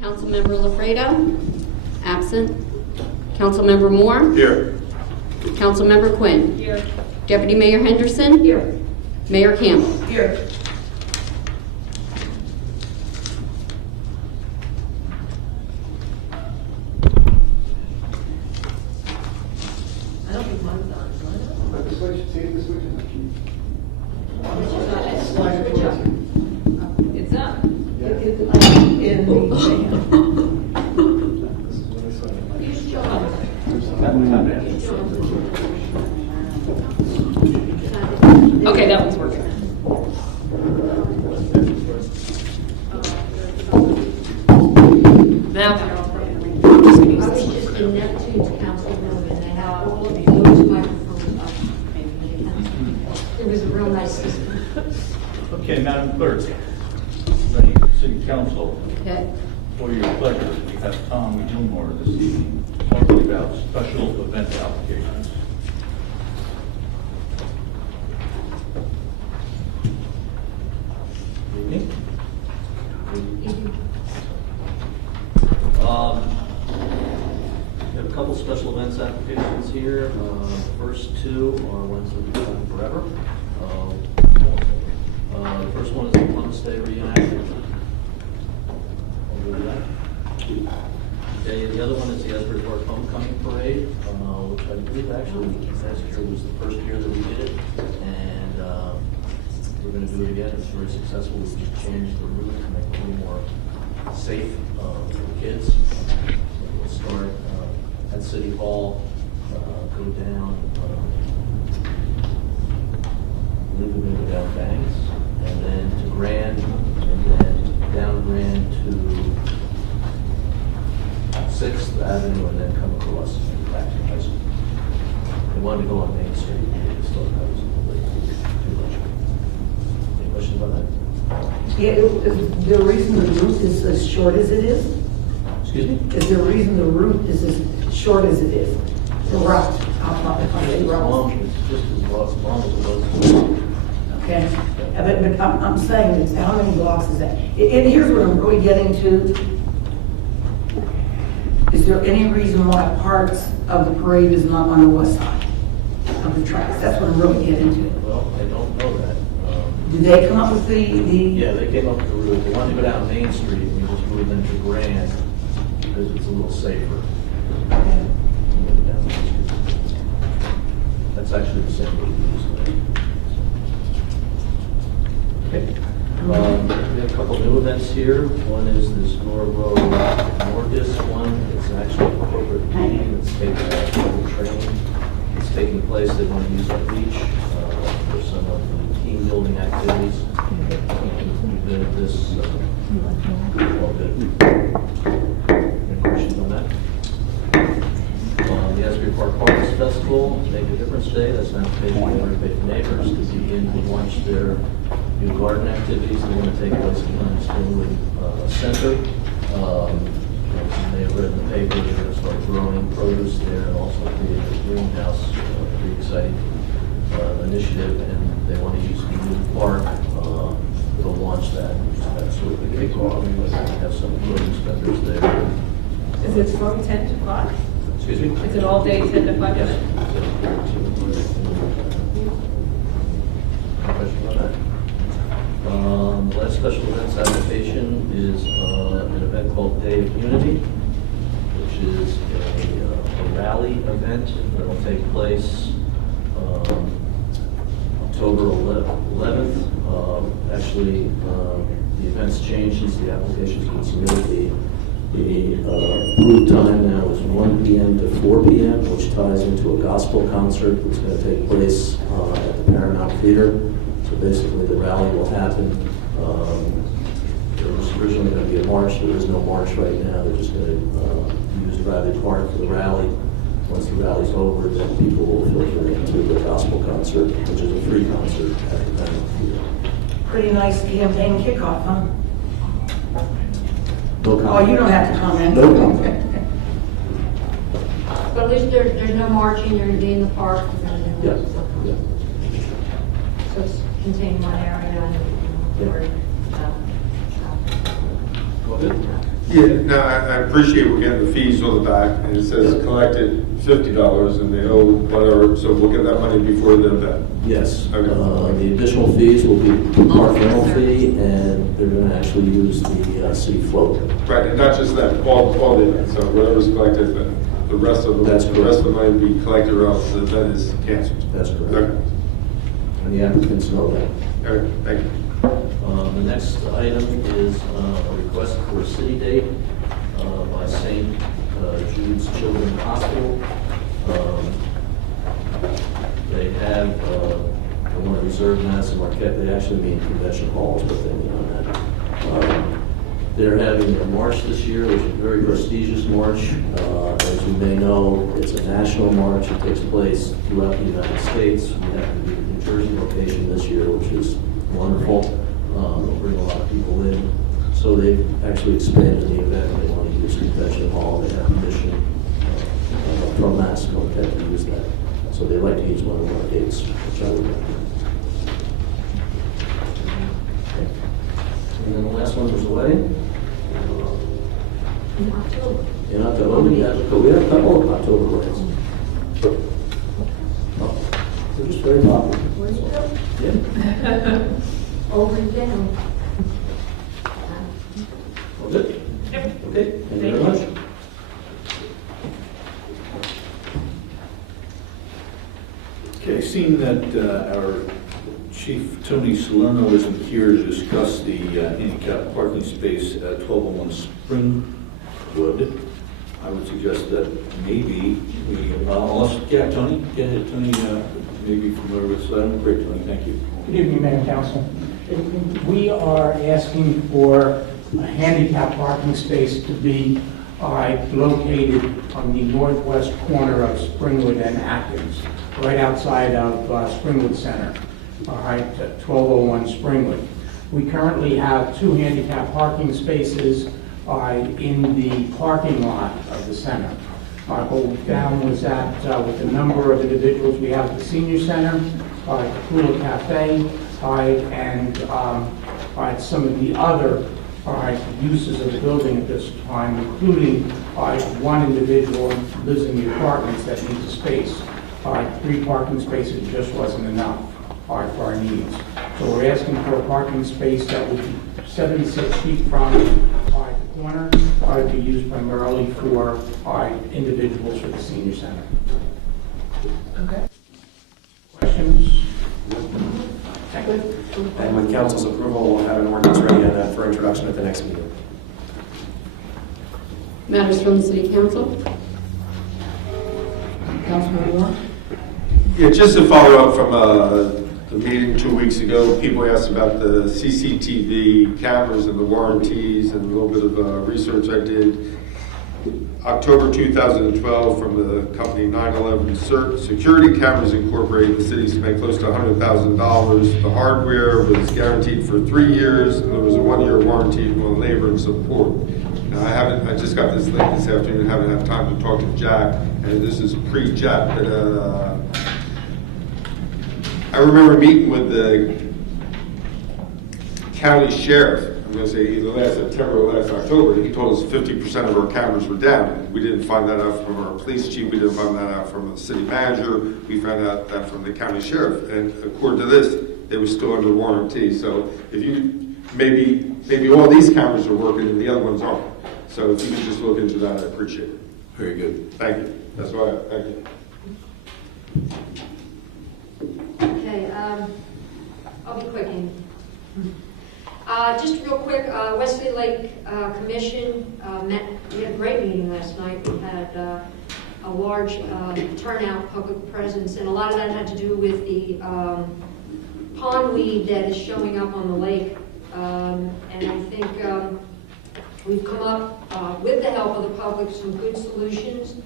Councilmember Lafredo, absent. Councilmember Moore. Here. Councilmember Quinn. Here. Deputy Mayor Henderson. Here. Mayor Campbell. Here. I don't think mine's on. But the switch, see if the switch is It's up. Okay, that one's working. Now, I'm just gonna use I was this one. just in Neptune's council room and they have all of those microphones up. It was a real nice system. Okay, Madam Clerk, ready, City Council, Okay. for your pleasure, we have Tom Gilmore this evening talking about special event applications. Good evening. We have a couple special events applications here. First two are ones that we've done forever. The first one is the Columbus Day reenactment. I'll go to that. Okay, the other one is the Asbury Park Homecoming Parade, which I believe actually last year was the first year that we did it, and we're going to do it again. It's very successful. We just changed the route to make it a little more safe for kids. We'll start at City Hall, go down, I believe we're going to go down Banks, and then to Grand, and then down Grand to 6th Avenue, and then come across and back to High School. They wanted to go on Main Street, and they still that was a little late, too much. Any questions about that? Yeah, is there a reason the route is as short as it is? Excuse me? Is there a reason the route is as short as it is? The route, I'm not if I say It's long, route. it's just as long as it was. Okay, but I'm saying, it's how many blocks is that? And here's what I'm really getting to. Is there any reason why parts of the parade is not on the west side of the tracks? That's what I'm really getting to. Well, I don't know that. Did they come up with the? Yeah, they came up with the route. They wanted to go down Main Street, and we just moved them to Grand because it's a little safer. Okay. That's actually the same route we used today. Okay. We have a couple new events here. One is this Norvo Morgus one. It's actually a corporate meeting. It's taking a corporate training. It's taking place. They want to use our beach for some of the team building activities. We did this. All good. Any questions on that? The Asbury Park Harvest Festival, Make a Difference Day. That's an application for everybody, neighbors to begin to launch their new garden activities. They're going to take place at the Springwood Center. You may have read in the paper, they're going to start growing produce there and also create a greenhouse. Pretty exciting initiative, and they want to use the new park to launch that. That's sort of the kickoff. We have some produce vendors there. Is it from 10 to 5? Excuse me? Is it all day 10 to 5? Yes. Any questions on that? The last special events application is an event called Day of Unity, which is a rally event that will take place October 11th. Actually, the event's changed since the application's been submitted. The approved time now is 1 p.m. to 4 p.m., which ties into a gospel concert that's going to take place at the Paramount Theater. So basically, the rally will happen. There was originally going to be a march. There is no march right now. They're just going to use Bradley Park for the rally. Once the rally's over, then people will filter into the gospel concert, which is a free concert at the Paramount Theater. Pretty nice campaign kickoff, huh? No comment. Oh, you don't have to comment. No comment. But at least there's no marching, you're gonna be in the park. Yes. Yeah. So it's contained in one area and Yeah. or, Go ahead. Yeah, no, I appreciate we're getting the fees on the back, and it says collected $50 and they owe whatever, so we'll get that money before the event. Yes. Okay. The additional fees will be park rental fee, and they're going to actually use the city float. Right, and not just that, all the events, so whatever's collected, but the rest of That's the rest of the money will be collected or else the event is canceled. That's correct. Okay, And the applicants know that. all right, thank you. The next item is a request for a city date by St. Jude's Children's Hospital. They have, I want to reserve Madison Marquette, they actually mean convention halls, but they mean on that. They're having a march this year, which is a very prestigious march. As you may know, it's a national march. It takes place throughout the United States. We have the New Jersey location this year, which is wonderful. They'll bring a lot of people in. So they've actually expanded the event. They want to use convention hall. They have permission from Madison Marquette to use that. So they like to use one of our dates, which I would recommend. And then the last one was a wedding. In October. In October, we have a couple of October weddings. They're just very popular. Where do you go? Yeah. Over and down. Well, good. Yep. Okay, thank you very much. Okay, seeing that our Chief Tony Salerno isn't here to discuss the handicap parking space at 1201 Springwood, I would suggest that maybe yeah, Tony, get ahead, Tony, maybe from where it's, great, Tony, thank you. Good evening, Mayor and Council. We are asking for a handicap parking space to be located on the northwest corner of Springwood and Atkins, right outside of Springwood Center, all right, 1201 Springwood. We currently have 2 handicap parking spaces in the parking lot of the center. What we found was that with the number of individuals we have at the senior center, the Cooler Cafe, and some of the other uses of the building at this time, including one individual who lives in the apartments that needs a space. 3 parking spaces just wasn't enough for our needs. So we're asking for a parking space that would be 76 feet from the corner, to be used primarily for individuals for the senior center. Okay. Questions? Thank you. And with council's approval, we'll have an ordinance ready on that for introduction at the next meeting. Matters from the City Council. Councilman Moore? Yeah, just to follow up from the meeting 2 weeks ago, people asked about the CCTV cameras and the warranties and a little bit of research I did. October 2012 from the company 911 Security Cameras Incorporated, the city spent close to $100,000. The hardware was guaranteed for 3 years, and there was a 1-year warranty on labor and support. Now, I just got this late this afternoon, haven't had time to talk to Jack, and this is pre-Jack, but I remember meeting with the county sheriff, I'm going to say either last September or last October, and he told us 50% of our cameras were down. We didn't find that out from our police chief, we didn't find that out from the city manager, we found out that from the county sheriff. And according to this, they were still under warranty. So if you, maybe all these cameras are working and the other ones aren't. So if you could just look into that, I appreciate it. Very good. Thank you. That's why, thank you. Okay, I'll be quick. Just real quick, Wesley Lake Commission met. We had a great meeting last night. We had a large turnout, public presence, and a lot of that had to do with the pondweed that is showing up on the lake. And I think we've come up with the help of the public some good solutions.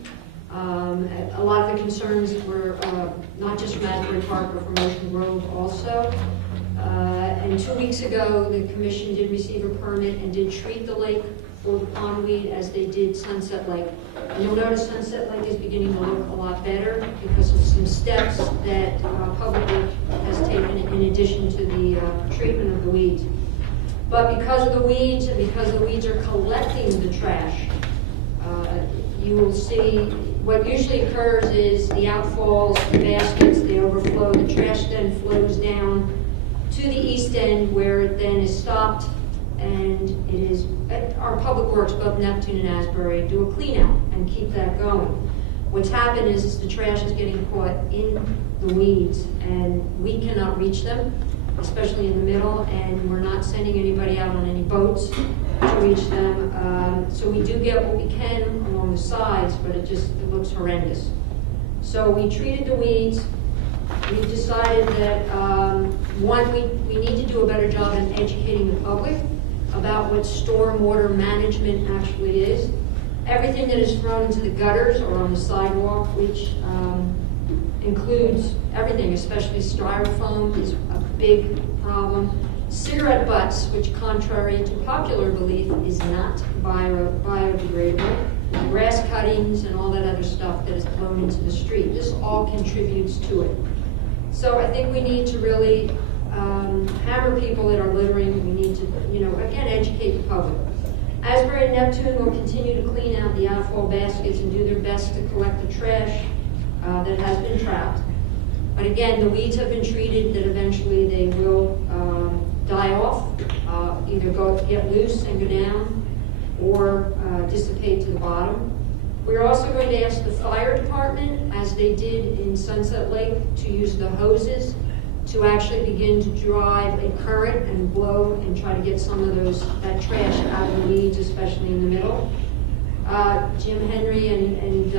A lot of the concerns were not just from Asbury Park, but from Ocean Grove also. And 2 weeks ago, the commission did receive a permit and did treat the lake for the pondweed as they did Sunset Lake. And you'll notice Sunset Lake is beginning to look a lot better because of some steps that Public Works has taken in addition to the treatment of the weeds. But because of the weeds and because the weeds are collecting the trash, you will see what usually occurs is the outfalls, the baskets, they overflow, the trash then flows down to the east end where it then is stopped, and it is, our public works, both Neptune and Asbury, do a clean out and keep that going. What's happened is the trash is getting caught in the weeds and we cannot reach them, especially in the middle, and we're not sending anybody out on any boats to reach them. So we do get what we can along the sides, but it looks horrendous. So we treated the weeds. We decided that, one, we need to do a better job in educating the public about what stormwater management actually is. Everything that is thrown into the gutters or on the sidewalk, which includes everything, especially styrofoam, is a big problem. Cigarette butts, which contrary to popular belief is not biodegradable. Grass cuttings and all that other stuff that is thrown into the street. This all contributes to it. So I think we need to really hammer people that are littering. We need to, again, educate the public. Asbury and Neptune will continue to clean out the outfall baskets and do their best to collect the trash that has been trapped. But again, the weeds have been treated that eventually they will die off, either get loose and go down, or dissipate to the bottom. We're also going to ask the fire department, as they did in Sunset Lake, to use the hoses to actually begin to drive a current and blow and try to get some of that trash out of the weeds, especially in the middle. Jim Henry and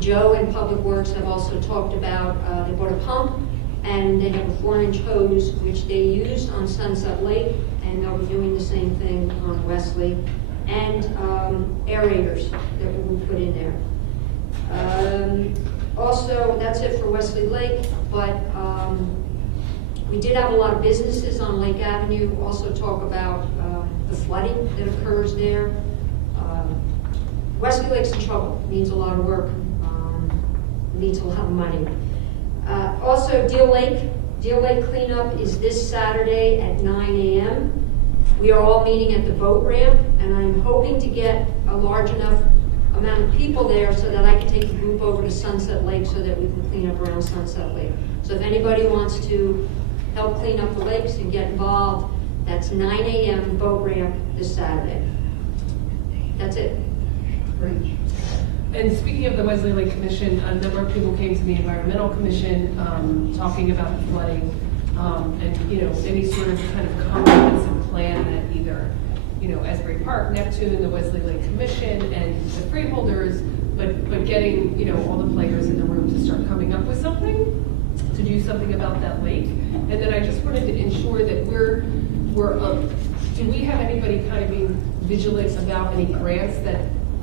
Joe in Public Works have also talked about, they bought a pump and they have a 4-inch hose which they used on Sunset Lake, and they'll be doing the same thing on Wesley, and aerators that we will put in there. Also, that's it for Wesley Lake, but we did have a lot of businesses on Lake Avenue also talk about the flooding that occurs there. Wesley Lake's in trouble, needs a lot of work, needs a lot of money. Also, Deal Lake cleanup is this Saturday at 9 a.m. We are all meeting at the boat ramp, and I'm hoping to get a large enough amount of people there so that I can take the group over to Sunset Lake so that we can clean up around Sunset Lake. So if anybody wants to help clean up the lakes and get involved, that's 9 a.m. boat ramp this Saturday. That's it. Great. And speaking of the Wesley Lake Commission, a number of people came to the Environmental Commission talking about the flooding and any sort of kind of comprehensive plan that either Asbury Park, Neptune, the Wesley Lake Commission, and the freeholders, but getting all the players in the room to start coming up with something to do something about that lake. And then I just wanted to ensure that we're do we have anybody kind of being vigilant about any grants that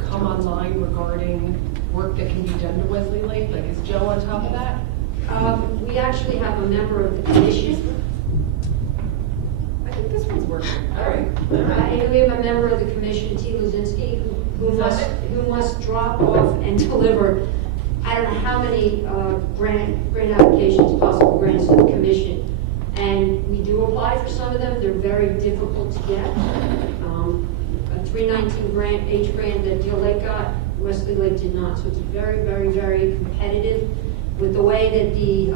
come online regarding work that can be done to Wesley Lake? Like, is Joe on top of that? We actually have a member of the commission. I think this one's working. All right. And we have a member of the commission, T. Luzinski, who must drop off and deliver, I don't know how many grant applications, possible grants to the commission. And we do apply for some of them. They're very difficult to get. A 319 grant, H grant that Deal Lake got, Wesley Lake did not. So it's very, very, very competitive. With the way that the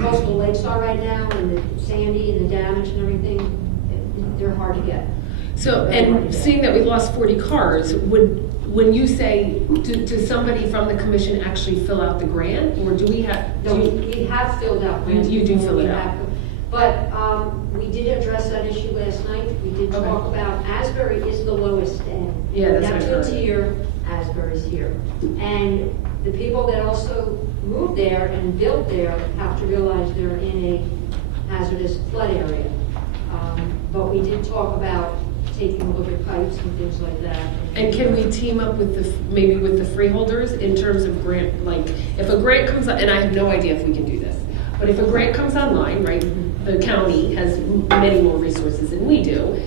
coastal lakes are right now, and the sandy and the damage and everything, they're hard to get. So, and seeing that we lost 40 cars, when you say, does somebody from the commission actually fill out the grant, or do we have? We have filled out grants. You do fill it out. But we did address that issue last night. We did talk about Asbury is the lowest end. Yeah, that's what I Neptune's heard. here, Asbury's here. And the people that also moved there and built there have to realize they're in a hazardous flood area. But we did talk about taking a look at pipes and things like that. And can we team up with maybe with the freeholders in terms of grant, like if a grant comes up, and I have no idea if we can do this, but if a grant comes online, right, the county has many more resources than we do,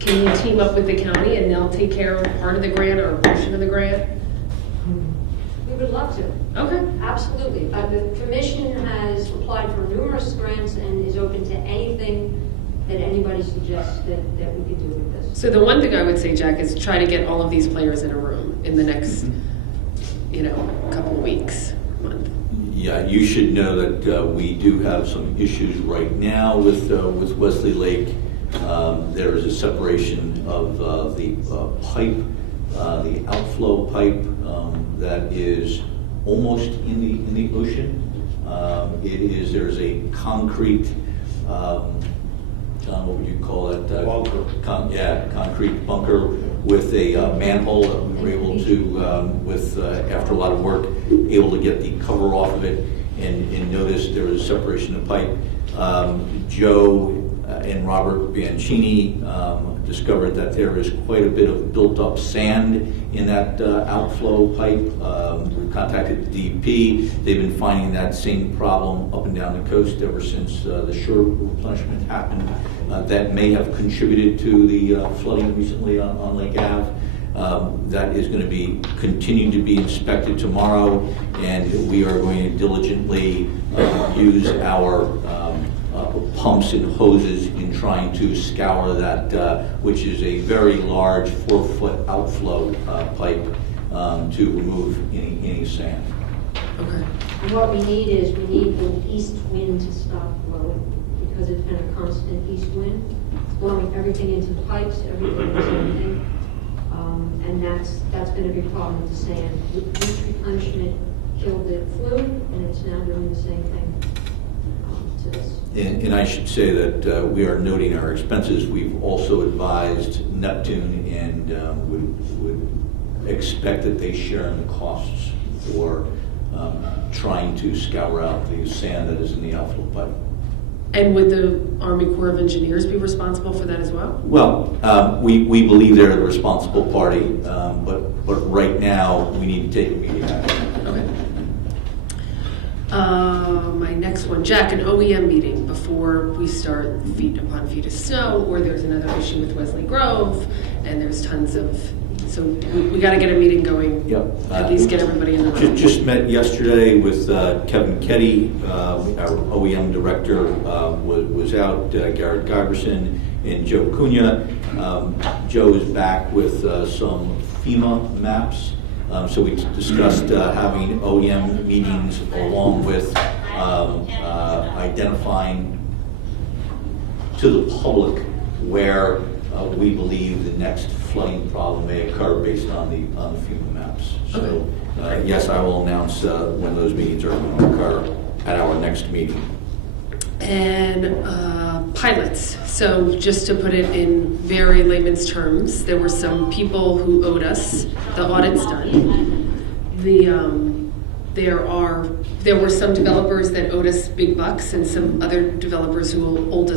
can we team up with the county and they'll take care of part of the grant or a portion of the grant? We would love to. Okay. Absolutely. The commission has applied for numerous grants and is open to anything that anybody suggests that we could do with this. So the one thing I would say, Jack, is try to get all of these players in a room in the next, couple of weeks, month. Yeah, you should know that we do have some issues right now with Wesley Lake. There is a separation of the pipe, the outflow pipe that is almost in the ocean. There's a concrete, John, what would you call it? Bunker. Concrete bunker with a manhole that we were able to, after a lot of work, able to get the cover off of it and notice there was separation of pipe. Joe and Robert Bianchini discovered that there is quite a bit of built-up sand in that outflow pipe. We contacted the DEP. They've been finding that same problem up and down the coast ever since the shore replenishment happened. That may have contributed to the flooding recently on Lake Ave. That is going to be continuing to be inspected tomorrow, and we are going to diligently use our pumps and hoses in trying to scour that, which is a very large 4-foot outflow pipe to remove any sand. Okay. And what we need is, we need the east wind to stop blowing, because it's been a constant east wind, blowing everything into the pipes, everything into everything. And that's been a big problem with the sand. Leach replenishment killed the flu, and it's now doing the same thing to this. And I should say that we are noting our expenses. We've also advised Neptune and would expect that they share in the costs for trying to scour out the sand that is in the outflow pipe. And would the Army Corps of Engineers be responsible for that as well? Well, we believe they're the responsible party, but right now we need to take immediate action. Okay. My next one, Jack, an OEM meeting before we start feet upon feet of snow, or there's another issue with Wesley Grove, and there's tons of, so we got to get a meeting going. Yep. At least get everybody in the room. Just met yesterday with Kevin Ketty, our OEM director, was out, Garrett Gigerson and Joe Cunha. Joe is back with some FEMA maps. So we discussed having OEM meetings along with identifying to the public where we believe the next flooding problem may occur based on the FEMA maps. So yes, I will announce when those meetings are going to occur at our next meeting. And pilots. So just to put it in very layman's terms, there were some people who owed us. The audit's done. There were some developers that owed us big bucks, and some other developers who owed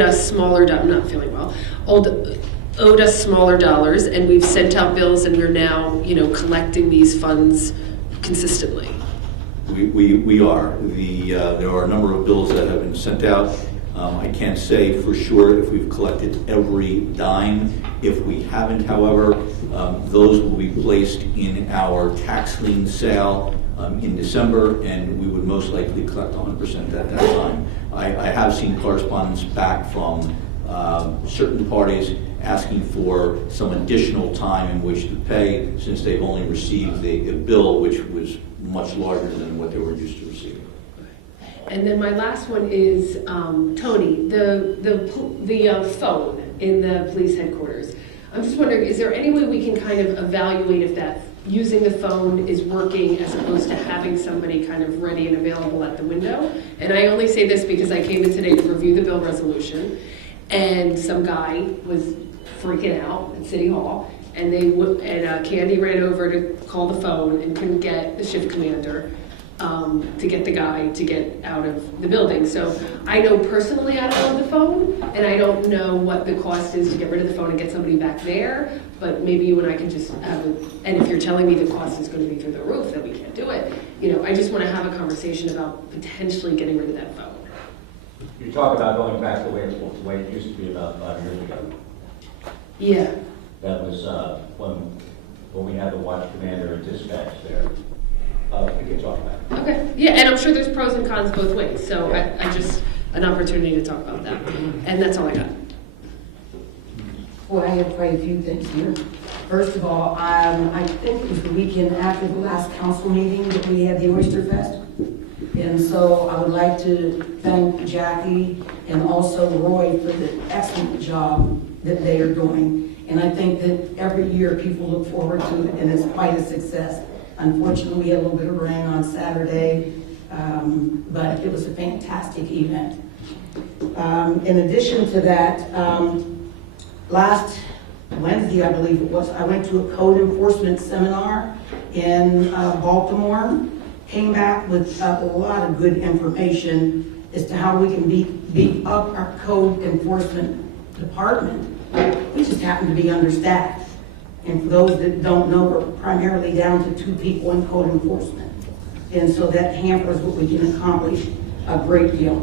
us smaller. I'm not feeling well. Owed us smaller dollars, and we've sent out bills, and we're now collecting these funds consistently. We are. There are a number of bills that have been sent out. I can't say for sure if we've collected every dime. If we haven't, however, those will be placed in our tax lien sale in December, and we would most likely collect 100% at that time. I have seen correspondence back from certain parties asking for some additional time in which to pay, since they've only received a bill which was much larger than what they were used to receiving. And then my last one is Tony, the phone in the police headquarters. I'm just wondering, is there any way we can kind of evaluate if that using the phone is working as opposed to having somebody kind of ready and available at the window? And I only say this because I came in today to review the bill resolution, and some guy was freaking out at City Hall, and Candy ran over to call the phone and couldn't get the shift commander to get the guy to get out of the building. So I know personally I don't own the phone, and I don't know what the cost is to get rid of the phone and get somebody back there, but maybe you and I can just have and if you're telling me the cost is going to be through the roof, that we can't do it, I just want to have a conversation about potentially getting rid of that phone. You talk about going back to the way it used to be about 5 years ago. Yeah. That was when we had the watch commander and dispatch there. We can talk about it. Okay. Yeah, and I'm sure there's pros and cons both ways. So I just, an opportunity to talk about that. And that's all I got. Well, I have quite a few things here. First of all, I think it was the weekend after the last council meeting that we had the Oyster Fest. And so I would like to thank Jackie and also Roy for the excellent job that they are doing. And I think that every year people look forward to it, and it's quite a success. Unfortunately, we had a little bit of rain on Saturday, but it was a fantastic event. In addition to that, last Wednesday, I believe it was, I went to a code enforcement seminar in Baltimore, came back with a lot of good information as to how we can beef up our code enforcement department. We just happen to be understaffed. And for those that don't know, we're primarily down to 2 people in code enforcement. And so that hampers what we can accomplish a great deal.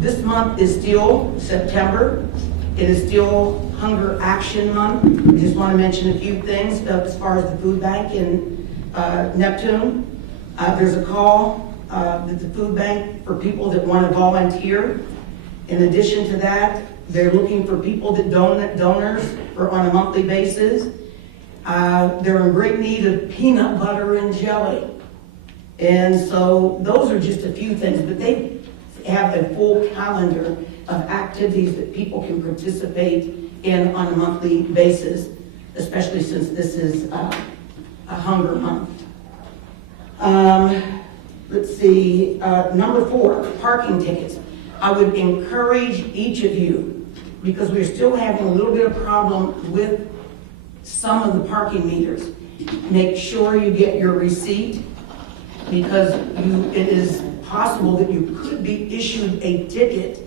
This month is still September. It is still Hunger Action Month. I just want to mention a few things as far as the food bank in Neptune. There's a call at the food bank for people that want to volunteer. In addition to that, they're looking for people that donors for on a monthly basis. They're in great need of peanut butter and jelly. And so those are just a few things, but they have a full calendar of activities that people can participate in on a monthly basis, especially since this is a hunger month. Let's see, number 4, parking tickets. I would encourage each of you, because we're still having a little bit of problem with some of the parking meters. Make sure you get your receipt, because it is possible that you could be issued a ticket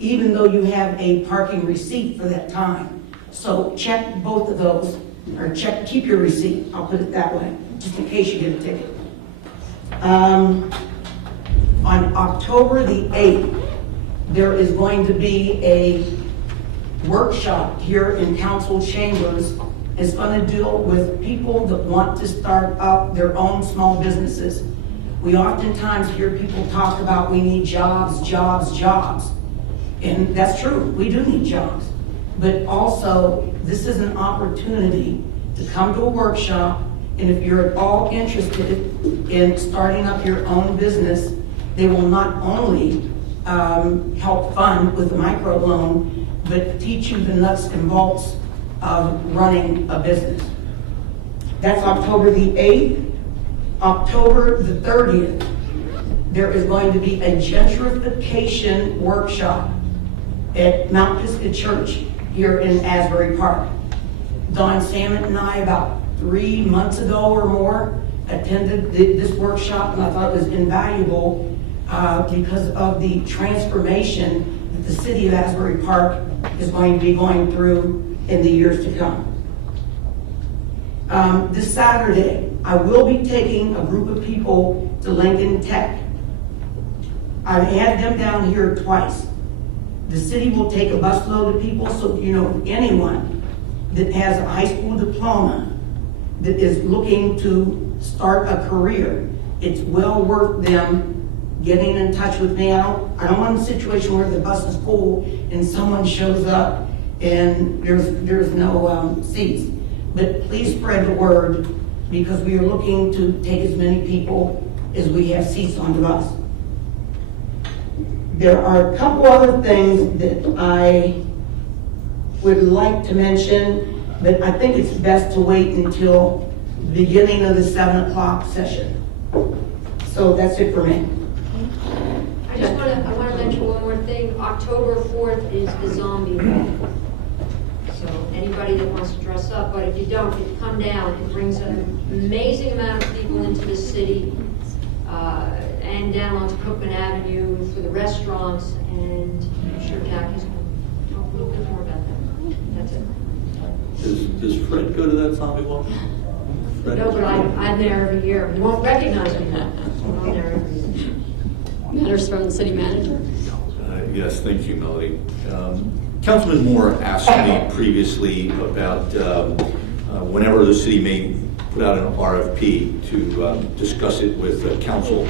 even though you have a parking receipt for that time. So check both of those, or keep your receipt, I'll put it that way, just in case you get a ticket. On October the 8th, there is going to be a workshop here in council chambers. It's going to deal with people that want to start up their own small businesses. We oftentimes hear people talk about we need jobs, jobs, jobs. And that's true, we do need jobs. But also, this is an opportunity to come to a workshop, and if you're at all interested in starting up your own business, they will not only help fund with a microloan, but teach you the nuts and bolts of running a business. That's October the 8th. October the 30th, there is going to be a gentrification workshop at Mount Pisgah Church here in Asbury Park. Don Salmon and I, about 3 months ago or more, attended this workshop, and I thought it was invaluable because of the transformation that the city of Asbury Park is going to be going through in the years to come. This Saturday, I will be taking a group of people to Lincoln Tech. I've had them down here twice. The city will take a busload of people, so you know anyone that has a high school diploma that is looking to start a career, it's well worth them getting in touch with me. I don't want a situation where the bus is full and someone shows up and there's no seats. But please spread the word, because we are looking to take as many people as we have seats on the bus. There are a couple other things that I would like to mention, but I think it's best to wait until the beginning of the 7 o'clock session. So that's it for me. I want to mention one more thing. October 4th is the zombie event. So anybody that wants to dress up, but if you don't, if you come down, it brings an amazing amount of people into the city and down onto Cookman Avenue for the restaurants, and I'm sure Jackie's going to talk a little bit more about that. That's it. Does Fred go to that zombie walk? No, but I'm there every year. You won't recognize me now. I'm there every year. Matters from the city manager. Yes, thank you, Melody. Councilman Moore asked me previously about whenever the city may put out an RFP to discuss it with council.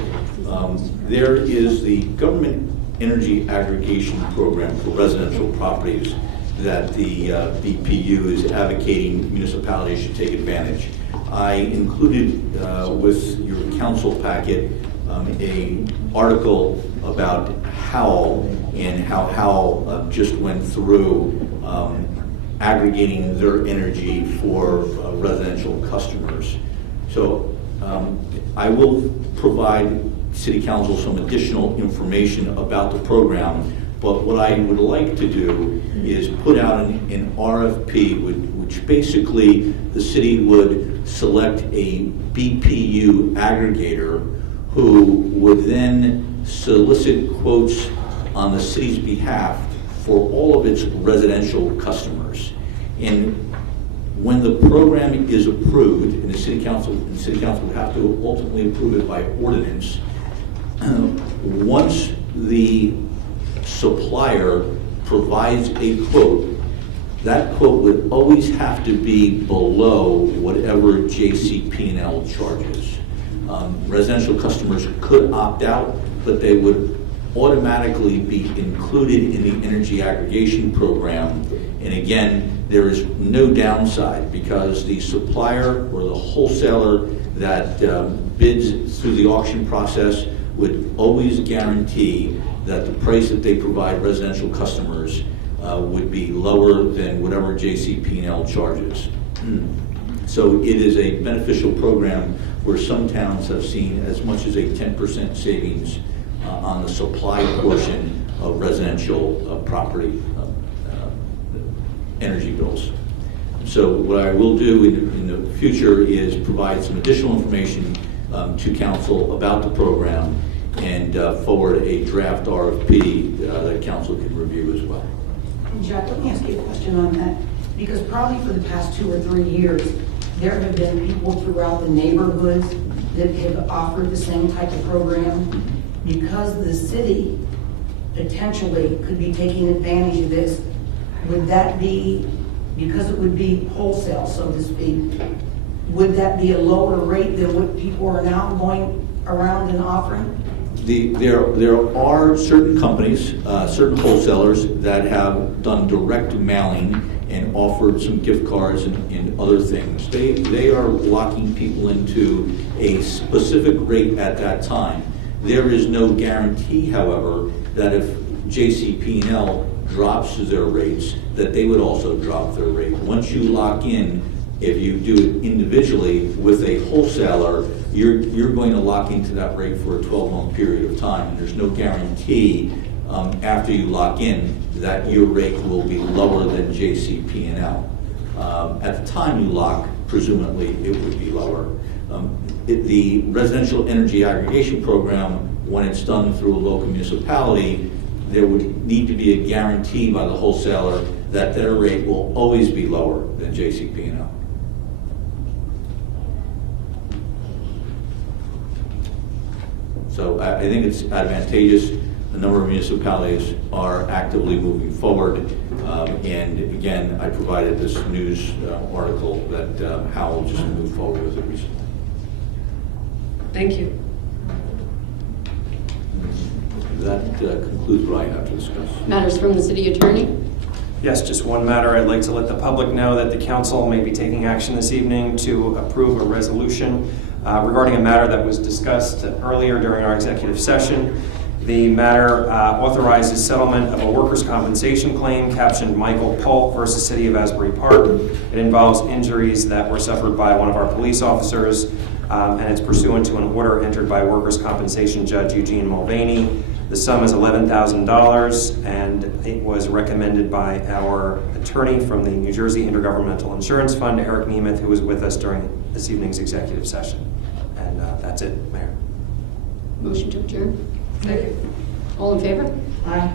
There is the government energy aggregation program for residential properties that the BPU is advocating municipalities should take advantage. I included with your council packet an article about Howell and how Howell just went through aggregating their energy for residential customers. So I will provide City Council some additional information about the program, but what I would like to do is put out an RFP, which basically the city would select a BPU aggregator who would then solicit quotes on the city's behalf for all of its residential customers. And when the program is approved, and the City Council would have to ultimately approve it by ordinance, once the supplier provides a quote, that quote would always have to be below whatever JCP&L charges. Residential customers could opt out, but they would automatically be included in the energy aggregation program. And again, there is no downside because the supplier or the wholesaler that bids through the auction process would always guarantee that the price that they provide residential customers would be lower than whatever JCP&L charges. So it is a beneficial program where some towns have seen as much as a 10% savings on the supply portion of residential property energy bills. So what I will do in the future is provide some additional information to council about the program and forward a draft RFP that council can review as well. Jack, let me ask you a question on that, because probably for the past 2 or 3 years, there have been people throughout the neighborhoods that have offered the same type of program. Because the city potentially could be taking advantage of this, would that be, because it would be wholesale, so to speak, would that be a lower rate than what people are now going around and offering? There are certain companies, certain wholesalers that have done direct mailing and offered some gift cards and other things. They are locking people into a specific rate at that time. There is no guarantee, however, that if JCP&L drops their rates, that they would also drop their rate. Once you lock in, if you do it individually with a wholesaler, you're going to lock into that rate for a 12-month period of time. And there's no guarantee after you lock in that your rate will be lower than JCP&L. At the time you lock, presumably it would be lower. The residential energy aggregation program, when it's done through a local municipality, there would need to be a guarantee by the wholesaler that their rate will always be lower than JCP&L. So I think it's advantageous. A number of municipalities are actively moving forward. And again, I provided this news article that Howell just moved forward with it recently. Thank you. That concludes what I have to discuss. Matters from the city attorney. Yes, just one matter. I'd like to let the public know that the council may be taking action this evening to approve a resolution regarding a matter that was discussed earlier during our executive session. The matter authorizes settlement of a workers' compensation claim captioned Michael Polk versus City of Asbury Park. It involves injuries that were suffered by one of our police officers, and it's pursuant to an order entered by Workers' Compensation Judge Eugene Mulvaney. The sum is $11,000, and it was recommended by our attorney from the New Jersey Intergovernmental Insurance Fund, Eric Nemeth, who was with us during this evening's executive session. And that's it, Mayor. Motion to adjourn. Second. All in favor? Aye.